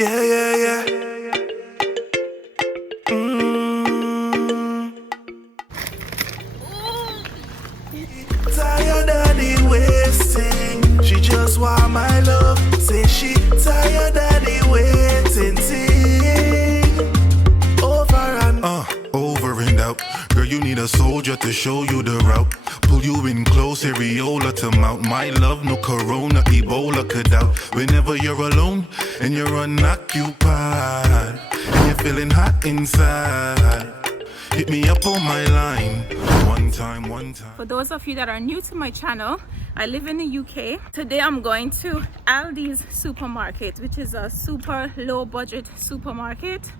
Yeah, yeah, yeah. Tired of the wasting. She just want my love. Say she tired of the waiting. Thing. Over and out. Girl, you need a soldier to show you the route. Pull you in close, areola to mount. My love, no corona, Ebola could out. Whenever you're alone and you're unoccupied and you're feeling hot inside, hit me up on my line. One time. For those of you that are new to my channel, I live in the UK. Today I'm going to Aldi's Supermarket, which is a super low budget supermarket.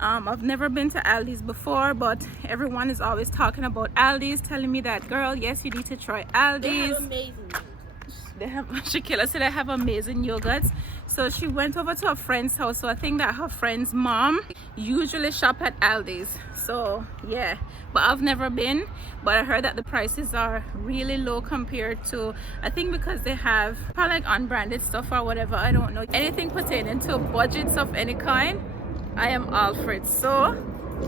I've never been to Aldi's before, but everyone is always talking about Aldi's, telling me that, girl, yes, you need to try Aldi's. They have Shakila said they have amazing yogurts. So she went over to a friend's house. So I think that her friend's mom usually shop at Aldi's. So yeah, but I've never been. But I heard that the prices are really low compared to, I think because they have probably like unbranded stuff or whatever. I don't know. Anything pertaining to budgets of any kind, I am all for it. So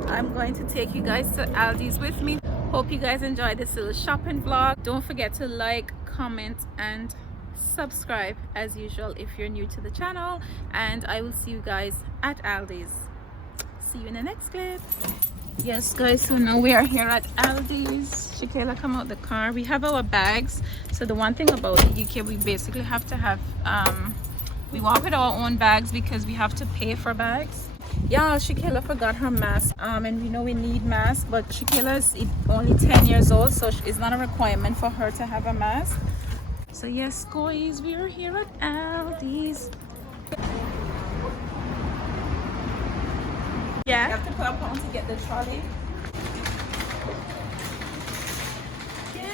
I'm going to take you guys to Aldi's with me. Hope you guys enjoyed this little shopping vlog. Don't forget to like, comment and subscribe as usual if you're new to the channel, and I will see you guys at Aldi's. See you in the next clip. Yes guys, so now we are here at Aldi's. Shakela come out the car. We have our bags. So the one thing about the UK, we basically have to have we walk with our own bags because we have to pay for bags. Yeah, Shakela forgot her mask, and we know we need masks, but Shakela is only 10 years old, so it's not a requirement for her to have a mask. So yes guys, we are here at Aldi's. Yeah, you have to put a pound to get the trolley.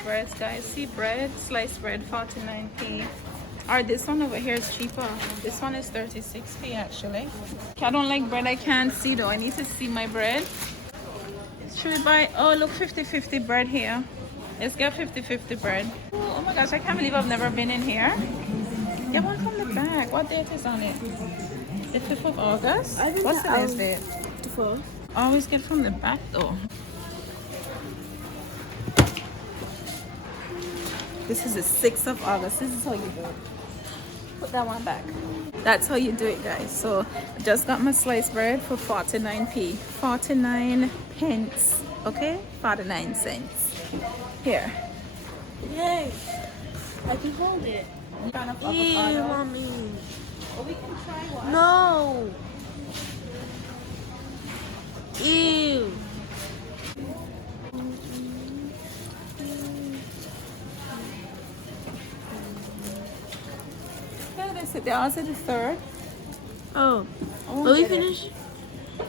Breads guys, see bread, sliced bread 49p. Or this one over here is cheaper. This one is 36p actually. I don't like bread I can't see though. I need to see my bread. Should we buy, oh look, 50-50 bread here. Let's get 50-50 bread. Oh my gosh, I can't believe I've never been in here. Yeah, one from the back. What date is on it? The 5th of August? What's today's date? 4th. I always get from the back though. This is the 6th of August. This is how you do it. Put that one back. That's how you do it guys. So I just got my sliced bread for 49p. 49 pence. Okay? 49 cents. Here. Yay! I can hold it. Ew, mommy. Well, we can try one. No. Ew. Yeah, they also the 3rd. Oh. Will we finish?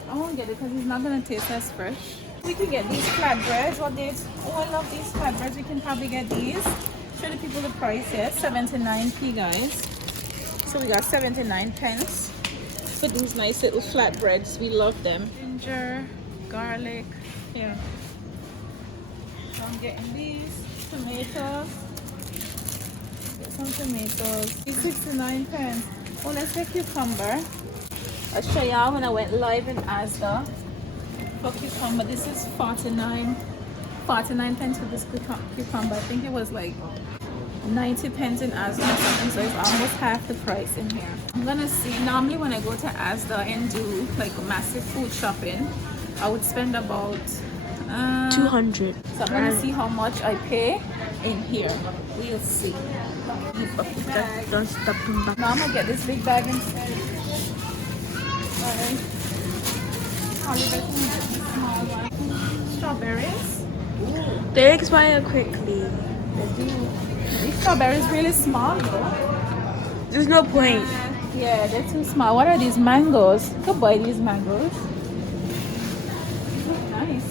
I won't get it because it's not going to taste as fresh. We can get these flatbreads. What dates? Oh, I love these flatbreads. We can probably get these. Show the people the price here. 79p guys. So we got 79 pence for these nice little flatbreads. We love them. Ginger, garlic. Yeah. I'm getting these tomatoes. Get some tomatoes. 69 pence. Oh, let's get cucumber. I'll show y'all when I went live in ASDA for cucumber. This is 49 pence for this cucumber. I think it was like 90 pence in ASDA or something, so it's almost half the price in here. I'm gonna see, normally when I go to ASDA and do like massive food shopping, I would spend about 200. So I'm gonna see how much I pay in here. We'll see. Don't stop them back. Now I'm gonna get this big bag instead. Alright. Strawberries. They expire quickly. They do. These strawberries really small though. There's no point. Yeah, they're too small. What are these mangoes? You could buy these mangoes. These look nice.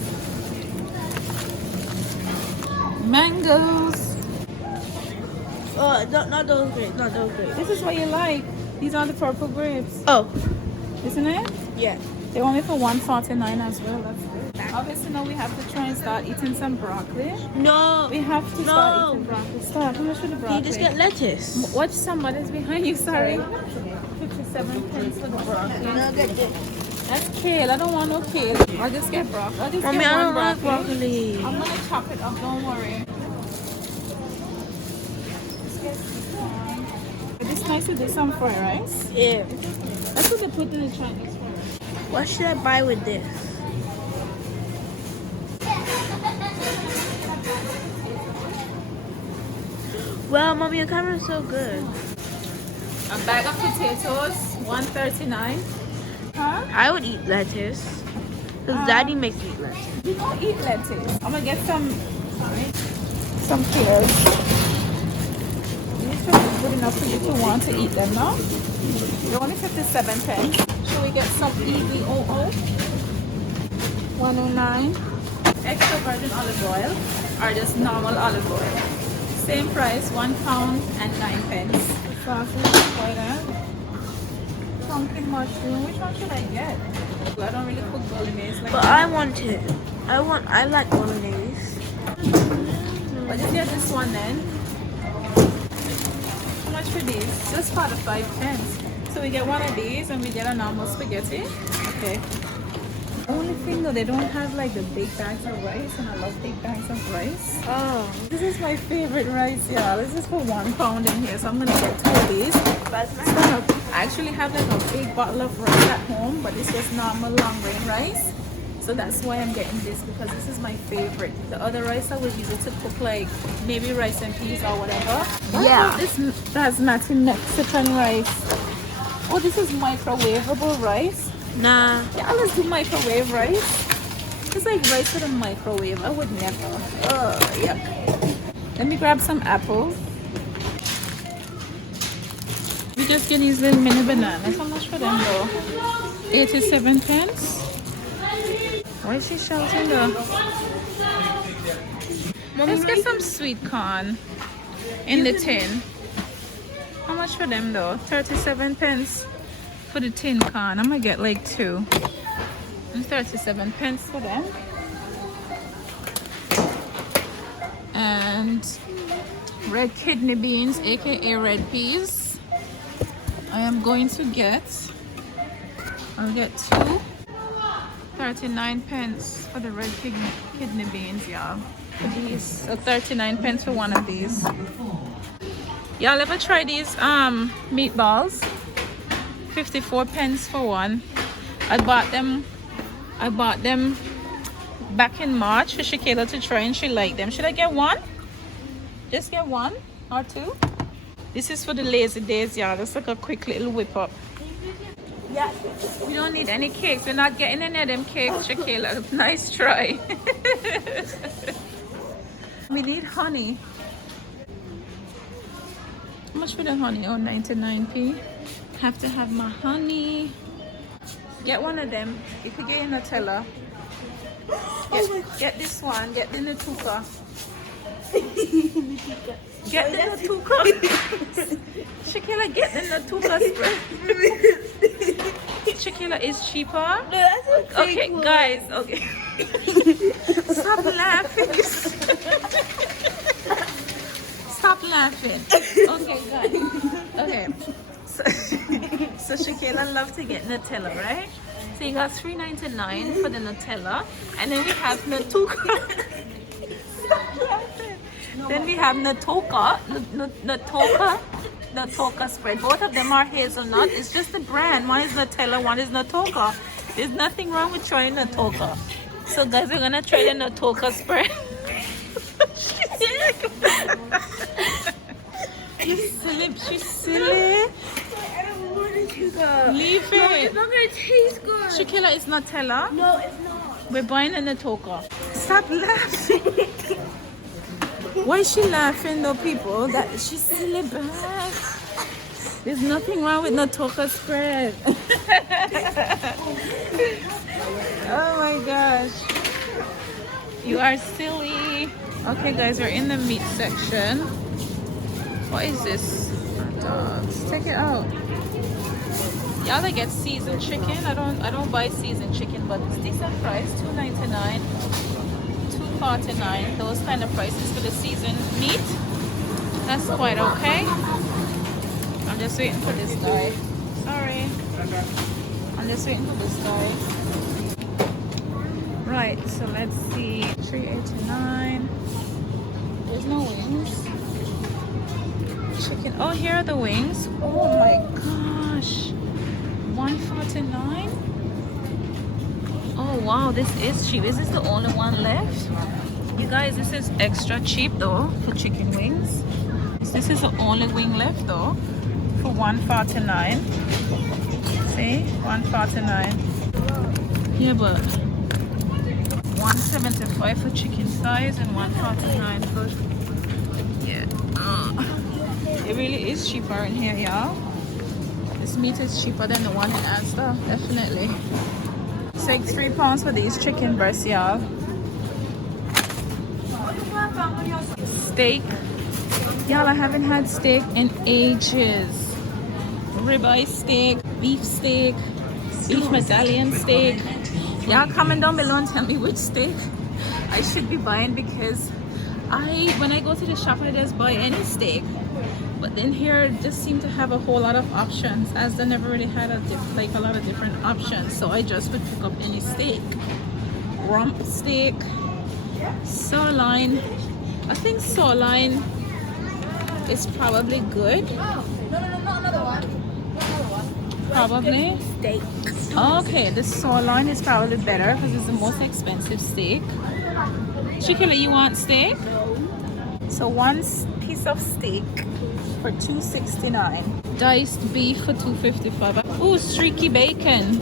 Mangoes. Oh, not those grapes. Not those grapes. This is what you like. These are the purple grapes. Oh, Isn't it? yeah. They want it for $1.49 as well. That's good. Obviously now we have to try and start eating some broccoli. No. We have to start eating broccoli. Stop. How much for the broccoli? You just get lettuce. Watch somebody's behind you, sorry. 57 pence for the broccoli. No, get this. That's kale. I don't want no kale. I'll just get broccoli. I'll just Mommy, get I one don't like broccoli. I'm gonna chop it up, don't worry. It's nice to do some fried rice. Yeah. That's what they put in the Chinese food. What should I buy with this? Well, Mommy, your camera is so good. A bag of potatoes, $1.39. Huh? I would eat lettuce. Because Daddy makes me eat lettuce. You don't eat lettuce. I'm gonna get some pears. These are good enough for you to want to eat them now. They're only 57 pence. Should we get some EVOO? 109. Extra virgin olive oil or just normal olive oil. Same price, £1 and 9 pence. Sausage, white egg. Pumpkin mushroom. Which one should I get? I don't really cook bolognese like But that. I want it. I like bolognese. I'll just get this one then. How much for these? Just 5 pence. So we get one of these and we get a normal spaghetti. Okay. Only thing though, they don't have like the big bags of rice, and I love big bags of rice. Oh. This is my favorite rice, y'all. This is for £1 in here, so I'm gonna get 2 of these. I actually have like a big bottle of rice at home, but it's just normal long grain rice. So that's why I'm getting this, because this is my favorite. The other rice I would use it to cook like maybe rice and peas or whatever. Yeah. This basmati Mexican rice. Oh, this is microwavable rice. Nah. Yeah, let's do microwave rice. It's like rice in a microwave. I would never. Yuck. Let me grab some apples. We just get these little mini bananas. How much for them though? 87 pence. Why is she shouting though? Let's get some sweet corn in the tin. How much for them though? 37 pence for the tin corn. I'm gonna get like 2. And 37 pence for them. And red kidney beans, aka red peas. I am going to get, I'll get 2. 39 pence for the red kidney beans, y'all. For these. So 39 pence for one of these. Y'all ever try these meatballs? 54 pence for one. I bought them back in March for Shakayla to try, and she liked them. Should I get one? Just get 1 or 2? This is for the lazy days, y'all. Just like a quick little whip up. Yeah, we don't need any cakes. We're not getting any of them cakes, Shakayla. Nice try. We need honey. How much for the honey? Oh, 99p. Have to have my honey. Get one of them. You could get your Nutella. Get this one. Get the Natuka. Get the Natuka. Shakayla, get the Natuka spread. Shakayla is cheaper. No, that's a fake Okay, one. guys. Okay. Stop laughing. Stop laughing. Okay, guys. Okay. So Shakayla loves to get Nutella, right? So you got $3.99 for the Nutella, and then we have Natuka. Then we have Natoka spread. Both of them are hazelnut. It's just a brand. One is Nutella, one is Natoka. There's nothing wrong with trying Natoka. So guys, we're gonna try the Natoka spread. She's silly. She's silly. I don't want it to go. Leave No, it. it's not gonna taste good. Shakayla, it's Nutella. No, it's not. We're buying a Natoka. Stop laughing. Why is she laughing though, people? That she's silly bad. There's nothing wrong with Natoka spread. Oh my gosh. You are silly. Okay guys, we're in the meat section. What is this? Hot dogs. Check it out. Y'all, I get seasoned chicken. I don't buy seasoned chicken, but it's decent price. $2.99, $2.49. Those kind of prices for the seasoned meat. That's quite okay. I'm just waiting for this guy. Sorry. I'm just waiting for this guy. Right, so let's see. $3.89. There's no wings. Chicken. Oh, here are the wings. Oh my gosh. $1.49. Oh wow, this is cheap. Is this the only one left? You guys, this is extra cheap though for chicken wings. This is the only wing left though for $1.49. See? $1.49. Yeah, but $1.75 for chicken thighs and $1.49 for it really is cheaper in here, y'all. This meat is cheaper than the one in Asda, definitely. It's like £3 for these chicken breasts, y'all. Steak. Y'all, I haven't had steak in ages. Ribeye steak, beef steak, beef medallion steak. Y'all comment down below and tell me which steak I should be buying, because when I go to the shop, I just buy any steak. But then here it just seemed to have a whole lot of options, as they never really had a lot of different options. So I just would pick up any steak. Rump steak, sirloin. I think sirloin is probably good. No, not another one. Probably. Steak. Okay, the sirloin is probably better because it's the most expensive steak. Chicken, you want steak? So one piece of steak for $2.69. Diced beef for $2.55. Oh, streaky bacon.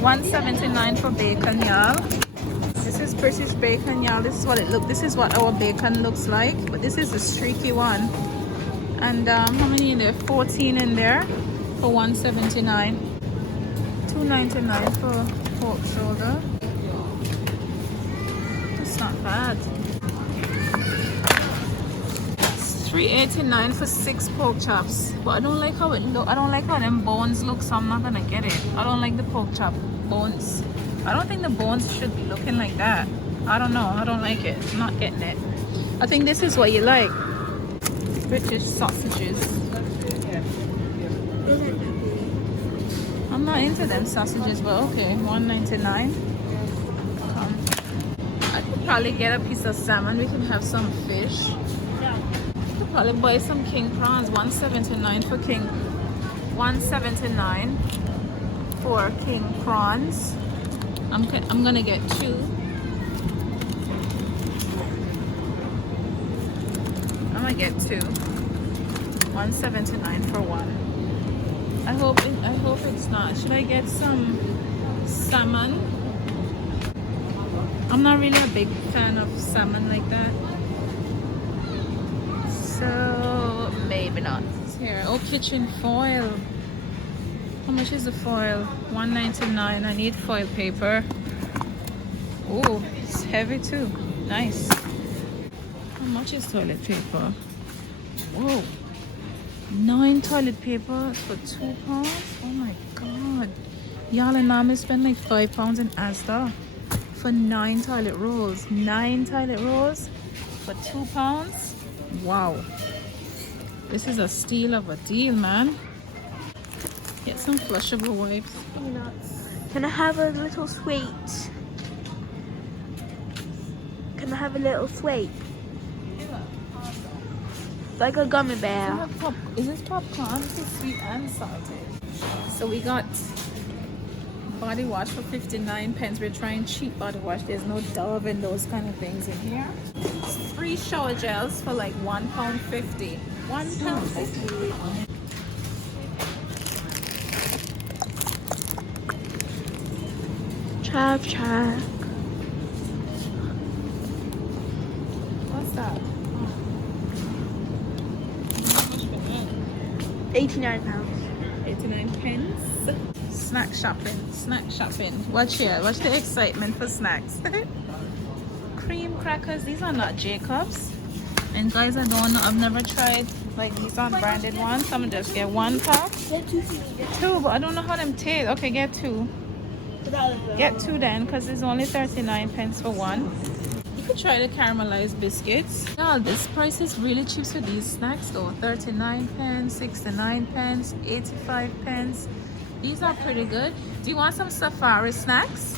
$1.79 for bacon, y'all. This is British bacon, y'all. This is what it looks. This is what our bacon looks like. But this is a streaky one. And how many in there? 14 in there for $1.79. $2.99 for pork shoulder. That's not bad. $3.89 for 6 pork chops. But I don't like how it look. I don't like how them bones look, so I'm not gonna get it. I don't like the pork chop bones. I don't think the bones should be looking like that. I don't know. I don't like it. I'm not getting it. I think this is what you like. British sausages. I'm not into them sausages, but okay. $1.99. I could probably get a piece of salmon. We can have some fish. Probably buy some king prawns. $1.79 for king. $1.79 for king prawns. I'm gonna get 2. I'm gonna get 2. $1.79 for 1. I hope it's not. Should I get some salmon? I'm not really a big fan of salmon like that. So maybe not. Here, oh, kitchen foil. How much is the foil? $1.99. I need foil paper. Oh, it's heavy too. Nice. How much is toilet paper? Whoa, 9 toilet paper for £2. Oh my god. Y'all, and Mama spent like £5 in Asda for 9 toilet rolls. 9 toilet rolls for £2. Wow, this is a steal of a deal, man. Get some flushable wipes. Can I have a little sweet? Can I have a little sweet? Like a gummy bear. Is this popcorn? This is sweet and salty. So we got body wash for 59 pence. We're trying cheap body wash. There's no Dove and those kind of things in here. 3 shower gels for like £1.50. £1.50. Chav. What's that? £89. 89 pence. Snack shopping. Watch here. Watch the excitement for snacks. Cream crackers. These are not Jacobs. And guys, I don't know. I've never tried Like these unbranded ones. I'm gonna just get one pack. Get two for me. Two, but I don't know how them taste. Okay, get two. Get two then, because it's only 39 pence for one. You could try the caramelized biscuits. Now this price is really cheap for these snacks though. 39 pence, 69 pence, 85 pence. These are pretty good. Do you want some safari snacks?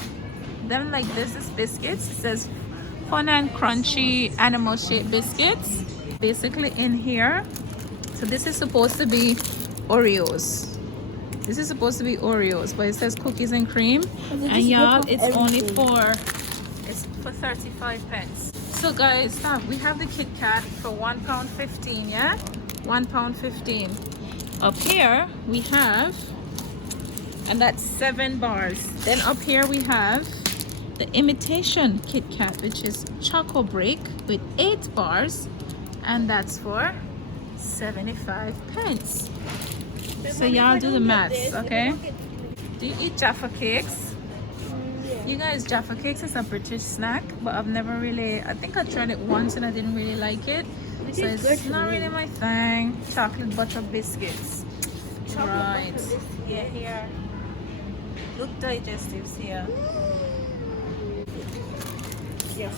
Them like this is biscuits. It says fun and crunchy animal shaped biscuits. Basically in here. So this is supposed to be Oreos. This is supposed to be Oreos, but it says cookies and cream. And y'all, it's only for 35 pence. So guys, stop. We have the Kit Kat for £1.15, yeah? £1.15. Up here we have, and that's 7 bars. Then up here we have the imitation Kit Kat, which is Choco Break with 8 bars, and that's for 75 pence. So y'all do the maths, okay? Do you eat Jaffa cakes? You guys, Jaffa cakes is a British snack, but I've never really, I think I tried it once and I didn't really like it. So it's not really my thing. Chocolate butter biscuits. Right. Yeah, here. Look, digestives here. Yes.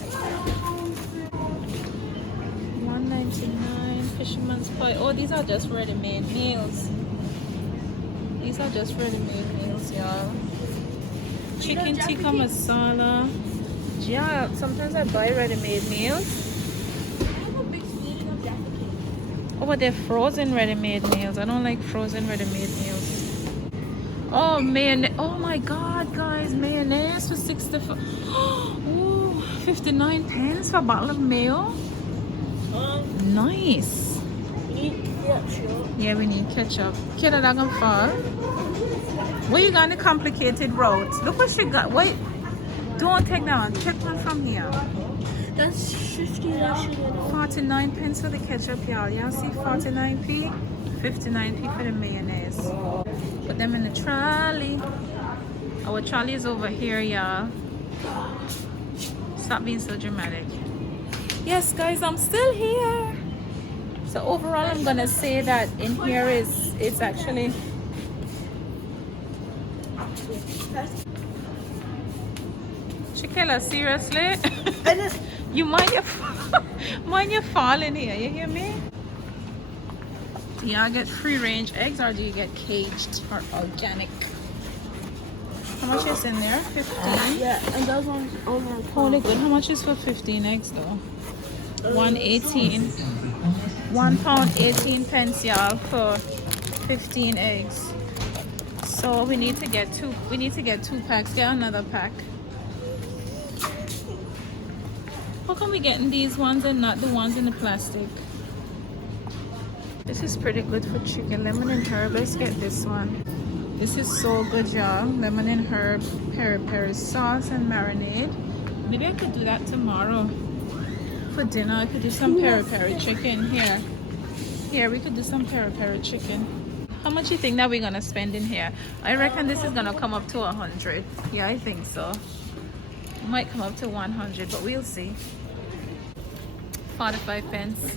$1.99 fisherman's pie. Oh, these are just ready-made meals. These are just ready-made meals, y'all. Chicken tikka masala. Yeah, sometimes I buy ready-made meals. Oh, but they're frozen ready-made meals. I don't like frozen ready-made meals. Oh, mayonnaise. Oh my god, guys. Mayonnaise for 65. Oh, 59 pence for a bottle of mayo. Nice. Yeah, we need ketchup. Kid, that gonna fall. Where you got the complicated route? Look what she got. Wait. Don't take that one. Take one from here. That's 50. 49 pence for the ketchup, y'all. Y'all see 49p? 59p for the mayonnaise. Put them in the trolley. Our trolley is over here, y'all. Stop being so dramatic. Yes, guys, I'm still here. So overall, I'm gonna say that in here it's actually Chiquilla, seriously? You mind your falling here, you hear me? Do y'all get free range eggs or do you get caged or organic? How much is in there? 15? Yeah, and those ones over. Holy good. How much is for 15 eggs though? 1.18. £1.18 pence, y'all, for 15 eggs. So we need to get two. We need to get 2 packs. Get another pack. How come we getting these ones and not the ones in the plastic? This is pretty good for chicken. Lemon and herb. Let's get this one. This is so good, y'all. Lemon and herb, peri-peri sauce and marinade. Maybe I could do that tomorrow. For dinner, I could do some peri-peri chicken. Here, we could do some peri-peri chicken. How much you think that we're gonna spend in here? I reckon this is gonna come up to 100. Yeah, I think so. It might come up to 100, but we'll see. 45 pence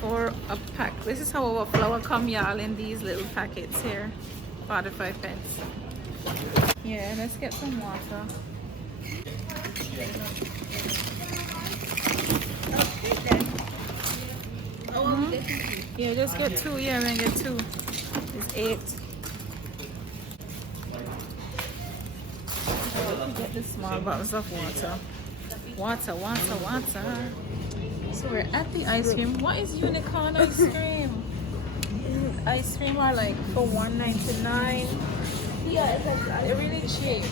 for a pack. This is how our flour come, y'all, in these little packets here. 45 pence. Yeah, let's get some water. Yeah, just get 2. Yeah, we're gonna get 2. It's 8. Get the small bottles of water. Water. So we're at the ice cream. What is unicorn ice cream? Ice cream are like for $1.99. Yeah, they're really cheap.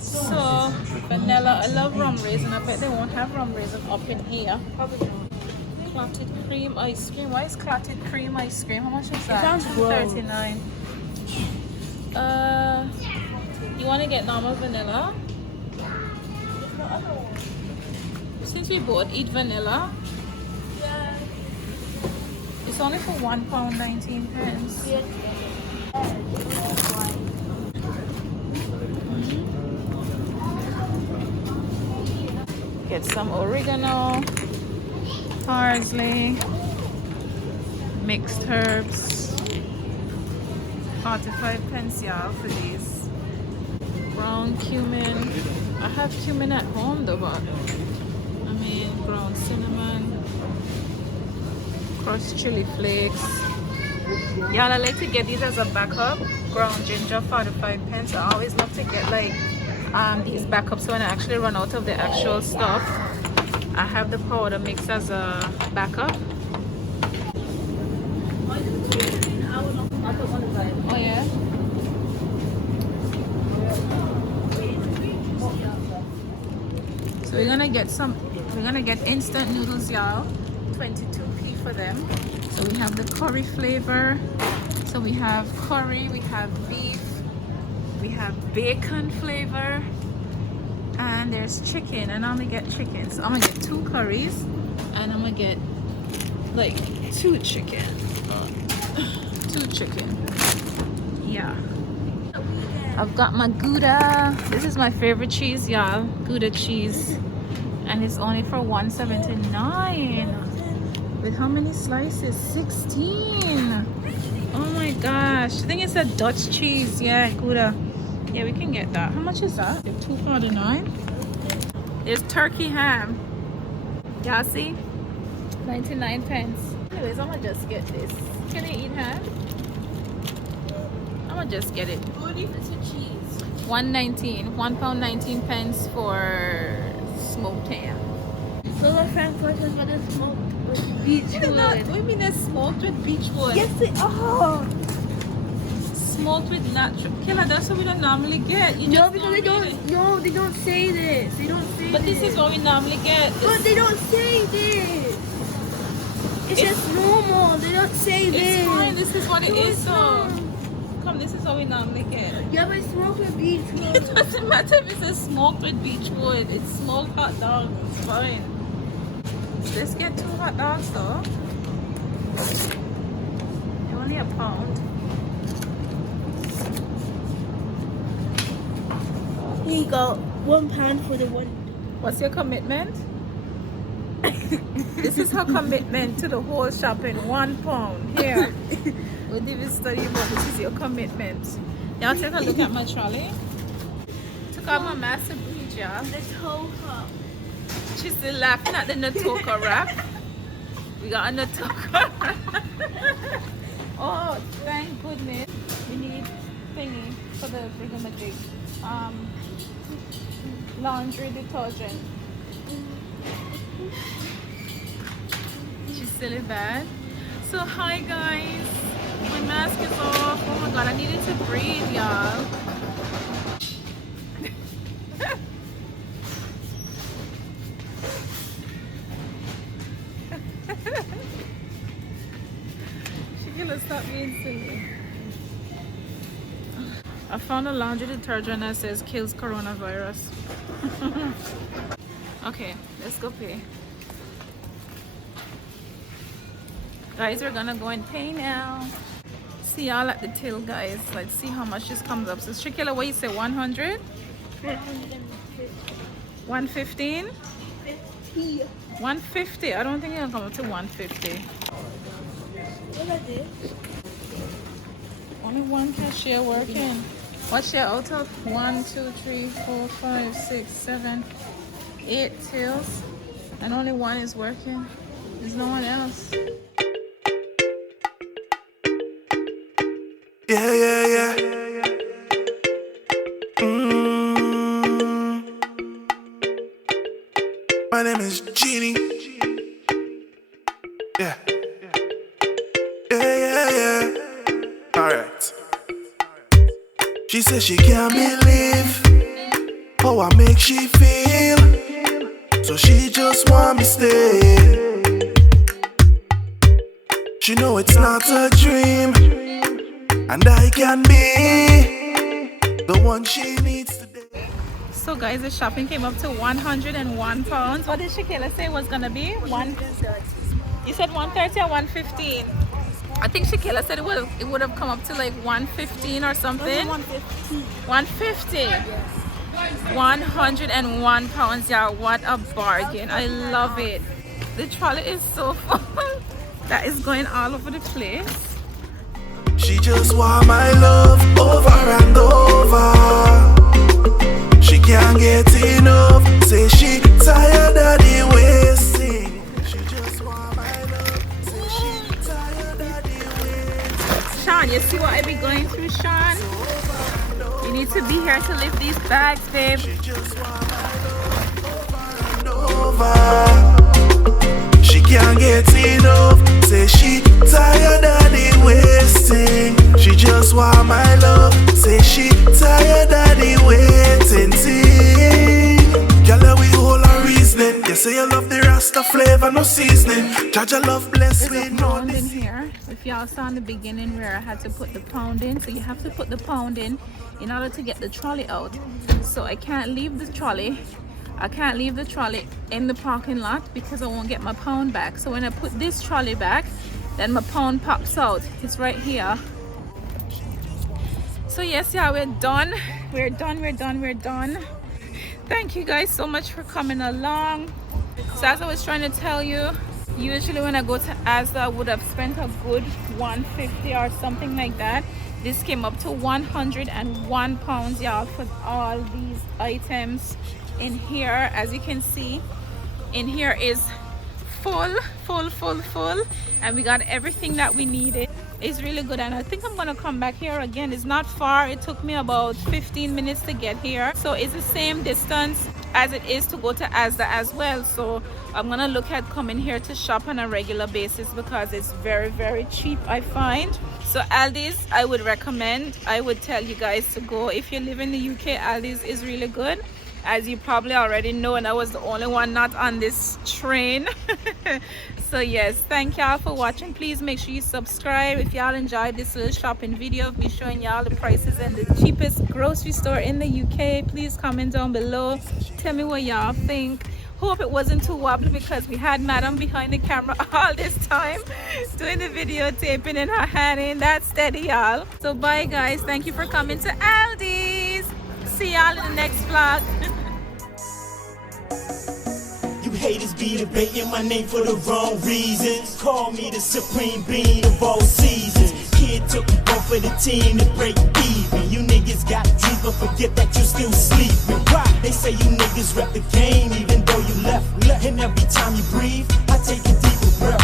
So vanilla. I love rum raisin. I bet they won't have rum raisin up in here. Clotted cream ice cream. Why is clotted cream ice cream? How much is that? Sounds gross. $2.39. You want to get normal vanilla? Since we both eat vanilla, it's only for £1.19. Get some oregano, parsley, Mixed herbs. 45 pence, y'all, for these. Ground cumin. I have cumin at home though, but I mean ground cinnamon. Crushed chili flakes. Y'all, I like to get these as a backup. Ground ginger, 45 pence. I always love to get like these backups, so when I actually run out of the actual stuff, I have the powder mix as a backup. Oh yeah. So we're gonna get instant noodles, y'all. 22p for them. So we have the curry flavor. So we have curry, we have beef, we have bacon flavor, and there's chicken. And I'm gonna get chicken. So I'm gonna get 2 curries, and I'm gonna get like 2 chicken. 2 chicken. Yeah. I've got my Gouda. This is my favorite cheese, y'all. Gouda cheese. And it's only for $1.79. With how many slices? 16. Oh my gosh. I think it's a Dutch cheese. Yeah, Gouda. Yeah, we can get that. How much is that? $2.49. There's turkey ham. Y'all see? 99 pence. Anyways, I'm gonna just get this. Can you eat ham? I'm gonna just get it. What if it's a cheese? £1.19. £1.19 pence for smoked ham. So the Frankfurters with the smoked with beechwood. What do you mean they're smoked with beechwood? Yes, they are. Smoked with natural. Killa, that's what we don't normally get. You No, just because they read it. don't. No, they don't say this. They don't say But this. this is what we normally get. But they don't say this. It's just normal. They don't say this. It's fine. This is what it No, is. it's So not. come, this is what we normally get. Yeah, but it's smoked with beechwood. It doesn't matter if it's smoked with beechwood. It's smoked hot dog. It's fine. Let's get 2 hot dogs though. They're only £1. Here you go. £1 for the one. What's your commitment? This is her commitment to the whole shopping. £1. Here. We did this study, but this is your commitment. Y'all take a look at my trolley. Took out my massive breed, y'all. The toe cup. She's still laughing at the Natoka wrap. We got a Natoka wrap. Oh, thank goodness. We need thingy for the thingamajig. Laundry detergent. She's silly bad. So hi guys. My mask is off. Oh my god, I needed to breathe, y'all. Stop being silly. I found a laundry detergent that says kills coronavirus. Okay, let's go pay. Guys, we're gonna go and pay now. See y'all at the till, guys. Let's see how much this comes up. So Shakila, what you say, 100? 115? 150. I don't think it'll come up to 150. What is this? Only one cashier working. What's your out of 1, 2, 3, 4, 5, 6, 7, 8 tills, and only one is working. There's no one else. Yeah, yeah, yeah. My name is Jeannie. Yeah. Alright. She says she can't believe how I make she feel, so she just want me stay. She know it's not a dream, and I can be the one she needs today. So guys, the shopping came up to £101. What did Shakila say it was gonna be? You said 130 or 115? I think Shakila said it would have come up to like 115 or something. 150. Yes. £101, y'all. What a bargain. I love it. The trolley is so full. that is going all over the place. She just want my love over and over. She can't get enough. Say she tired of the wasting. She just want my love. Say she tired of the wasting. Sean, you see what I be going through, Sean? You need to be here to lift these bags, babe. She just want my love over and over. She can't get enough. Say she tired of the wasting. She just want my love. Say she tired of the waiting thing. Girl, we hold her reasoning. You say you love the Rasta flavor, no seasoning. Jaja love blessed with no pound in here. If y'all saw in the beginning where I had to put the pound in, so you have to put the pound in order to get the trolley out. So I can't leave the trolley. I can't leave the trolley in the parking lot because I won't get my pound back. So when I put this trolley back, then my pound pops out. It's right here. So yes, yeah, we're done. We're done. Thank you guys so much for coming along. So as I was trying to tell you, usually when I go to ASDA, I would have spent a good $150 or something like that. This came up to £101, y'all, for all these items. In here, as you can see, in here is full, and we got everything that we needed. It's really good, and I think I'm gonna come back here again. It's not far. It took me about 15 minutes to get here, so it's the same distance as it is to go to ASDA as well. So I'm gonna look at coming here to shop on a regular basis because it's very cheap, I find. So Aldi's, I would recommend. I would tell you guys to go if you live in the UK. Aldi's is really good, as you probably already know, and I was the only one not on this train. So yes, thank y'all for watching. Please make sure you subscribe if y'all enjoyed this little shopping video of me showing y'all the prices in the cheapest grocery store in the UK. Please comment down below, tell me what y'all think. Hope it wasn't too wobbly because we had madam behind the camera all this time doing the videotaping and her hand in that steady, y'all. So bye guys, thank you for coming to Aldi's. See y'all in the next vlog. You haters be debating my name for the wrong reasons. Call me the supreme being of all seasons. Kid took one for the team to break even. You niggas got dreams but forget that you still sleeping. Why? They say you niggas rep the game even though you left. And every time you breathe, I take a deeper breath.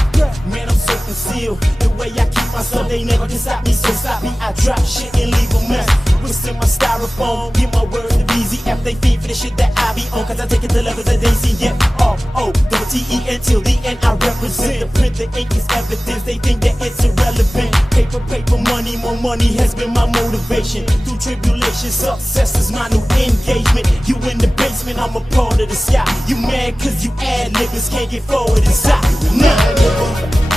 Man, I'm so concealed. The way I keep myself, they never can stop me. So stop me, I drop shit and leave a mess. What's in my styrofoam? Give my word to BZF. They feed for the shit that I be on. Cause I take it to levels that they see. Yeah, R-O-T-E until the end I represent. The print, the ink is evidence. They think that it's irrelevant. Paper, money, more money has been my motivation. Through tribulation, success is my new engagement. You in the basement, I'm a part of the sky. You mad cause you ad niggas can't get forward inside. Nah,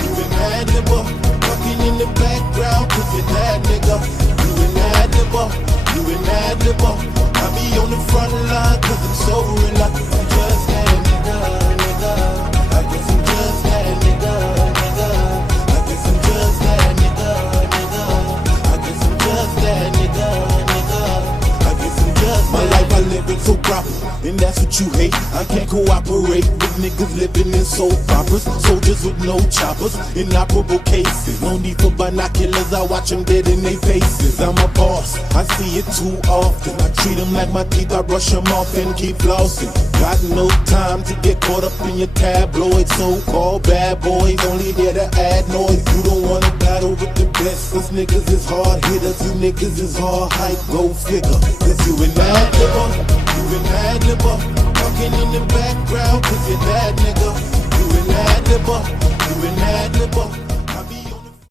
You an ad libber, fucking in the background cause you're that nigga. You an ad libber, you an ad libber. I be on the front line cause I'm so real. I'm just that nigga. I guess I'm just that nigga. I guess I'm just that nigga. I guess I'm just that nigga. I guess I'm just my life I live it so proper, and that's what you hate. I can't cooperate with niggas living in soap operas. Soldiers with no choppers, inoperable cases. No need for binoculars, I watch them dead in their faces. I'm a boss, I see it too often. I treat them like my teeth, I brush them off and keep flossing. Got no time to get caught up in your tabloid. So-called bad boys, only there to add noise. You don't wanna battle with the best, cause niggas is hard hitters. You niggas is all hype, go figure. Cause you an ad libber, you an ad libber. Fucking in the background cause you're that nigga. You an ad libber, you an ad libber.